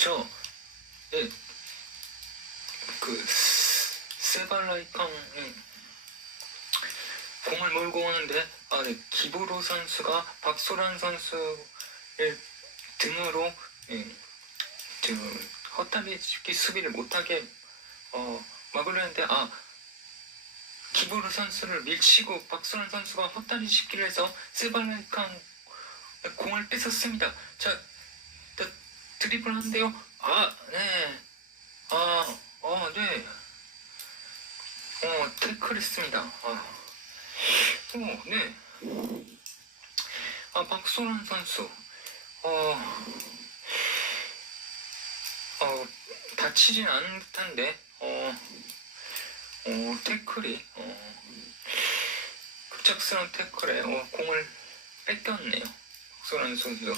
저, 예, 그, 세발라이팡이 공을 몰고 오는데, 아, 네, 기브로 선수가 박소란 선수의 등으로, 예, 등으로 허탕이 수비를 못하게 어, 막으려는데, 아 기보르 선수를 밀치고 박선원 선수가 헛다리 짚기를 해서 스발렌칸 공을 뺏었습니다. 자, 드리블 한대요. 아, 네. 아, 아, 네. 어, 태클했습니다. 아. 어, 네. 아, 박소란 선수. 어, 어, 다치진 않은 듯한데, 어, 어 태클이 어, 급작스러운 태클에 어, 공을 뺏겼네요. 박소란 선수.